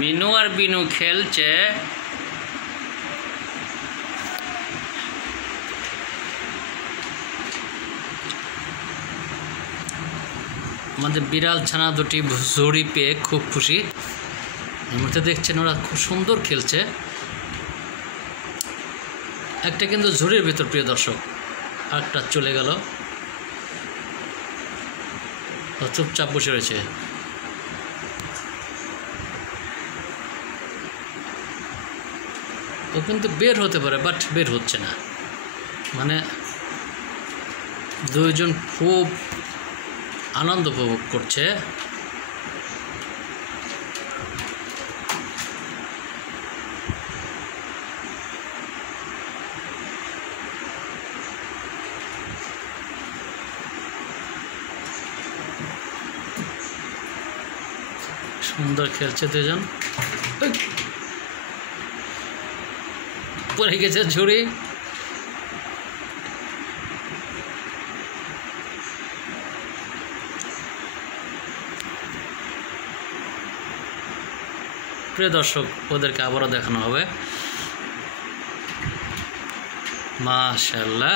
মিনু আর বিনু খেলছে। আমাদের বিড়াল ছানা দুটি ঝুড়ি পেয়ে খুব খুশি। এর মধ্যে দেখছেন ওরা খুব সুন্দর খেলছে। একটা কিন্তু ঝুড়ির ভিতর, প্রিয় দর্শক, আরেকটা চলে গেল, চুপচাপ বসে রয়েছে। ও কিন্তু বের হতে পারে, বাট বের হচ্ছে না। মানে দুইজন খুব আনন্দ উপভোগ করছে। সুন্দর খেলছে দুজন। পড়ে গেছে ঝুড়ি। প্রিয় দর্শক, ওদেরকে আবারও দেখানো হবে। মাশাআল্লাহ।